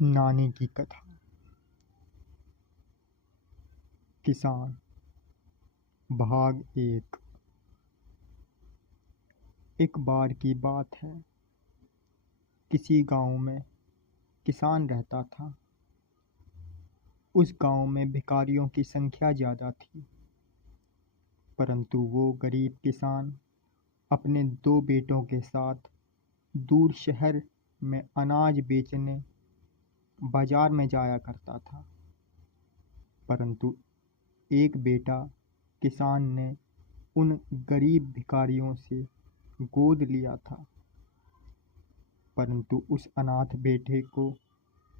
नानी की कथा। किसान। भाग 1। एक बार की बात है, किसी गांव में किसान रहता था। उस गांव में भिखारियों की संख्या ज़्यादा थी, परंतु वो गरीब किसान अपने 2 बेटों के साथ दूर शहर में अनाज बेचने बाजार में जाया करता था। परंतु एक बेटा किसान ने उन गरीब भिखारियों से गोद लिया था, परंतु उस अनाथ बेटे को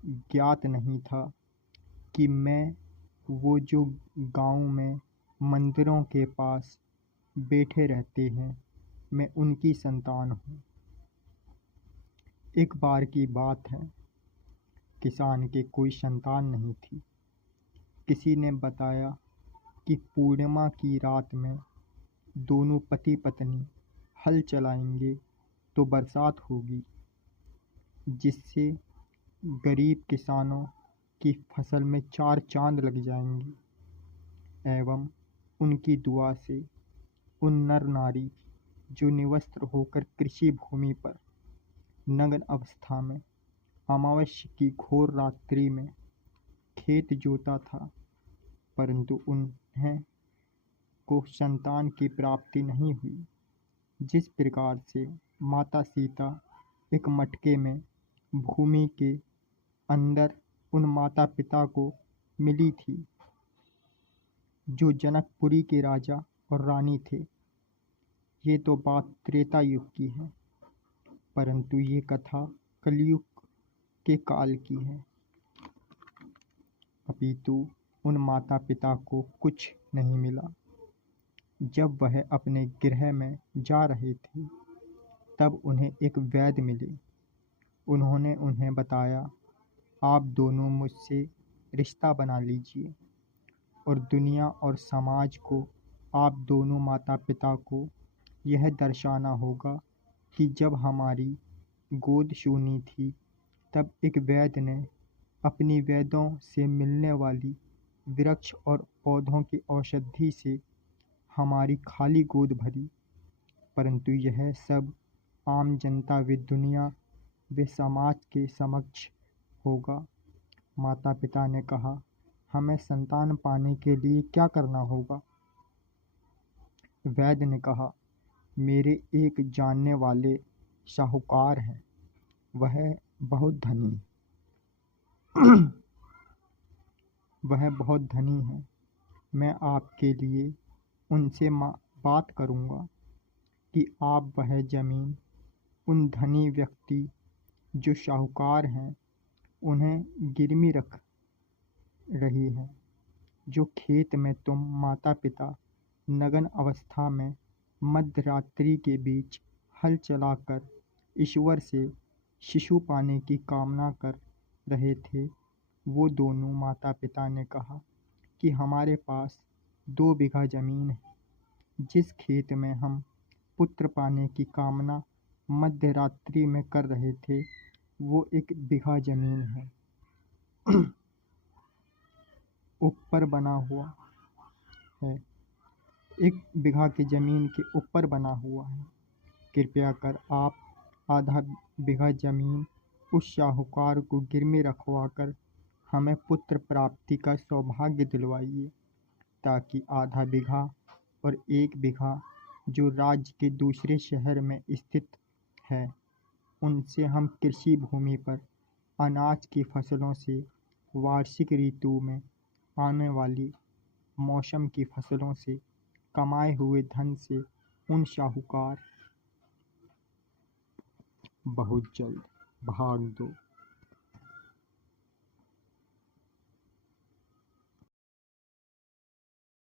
ज्ञात नहीं था कि मैं वो जो गांव में मंदिरों के पास बैठे रहते हैं, मैं उनकी संतान हूँ। एक बार की बात है, किसान के कोई संतान नहीं थी। किसी ने बताया कि पूर्णिमा की रात में दोनों पति पत्नी हल चलाएंगे तो बरसात होगी, जिससे गरीब किसानों की फसल में 4 चांद लग जाएंगे। एवं उनकी दुआ से उन नर नारी जो निवस्त्र होकर कृषि भूमि पर नग्न अवस्था में अमावस्या की घोर रात्रि में खेत जोता था, परंतु उन्हें को संतान की प्राप्ति नहीं हुई। जिस प्रकार से माता सीता एक मटके में भूमि के अंदर उन माता पिता को मिली थी जो जनकपुरी के राजा और रानी थे। ये तो बात त्रेता युग की है, परंतु ये कथा कलयुग के काल की है। अपितु उन माता पिता को कुछ नहीं मिला। जब वह अपने गृह में जा रहे थे, तब उन्हें एक वैद्य मिले। उन्होंने उन्हें बताया, आप दोनों मुझसे रिश्ता बना लीजिए और दुनिया और समाज को आप दोनों माता पिता को यह दर्शाना होगा कि जब हमारी गोद सूनी थी, तब एक वैद्य ने अपनी वेदों से मिलने वाली वृक्ष और पौधों की औषधि से हमारी खाली गोद भरी, परंतु यह सब आम जनता व दुनिया व समाज के समक्ष होगा। माता पिता ने कहा, हमें संतान पाने के लिए क्या करना होगा? वैद्य ने कहा, मेरे एक जानने वाले साहूकार हैं, वह बहुत धनी है। मैं आपके लिए उनसे बात करूंगा कि आप वह जमीन उन धनी व्यक्ति जो साहूकार हैं उन्हें गिरवी रख रही है, जो खेत में तुम माता पिता नग्न अवस्था में मध्य रात्रि के बीच हल चलाकर ईश्वर से शिशु पाने की कामना कर रहे थे। वो दोनों माता पिता ने कहा कि हमारे पास 2 बीघा जमीन है। जिस खेत में हम पुत्र पाने की कामना मध्य रात्रि में कर रहे थे, वो 1 बीघा जमीन है, ऊपर बना हुआ है। 1 बीघा की जमीन के ऊपर बना हुआ है। कृपया कर आप आधा बीघा जमीन उस साहूकार को गिरवी रखवा कर हमें पुत्र प्राप्ति का सौभाग्य दिलवाइए, ताकि आधा बीघा और 1 बीघा जो राज्य के दूसरे शहर में स्थित है, उनसे हम कृषि भूमि पर अनाज की फसलों से वार्षिक ऋतु में आने वाली मौसम की फसलों से कमाए हुए धन से उन साहूकार। बहुत जल्द। भाग 2।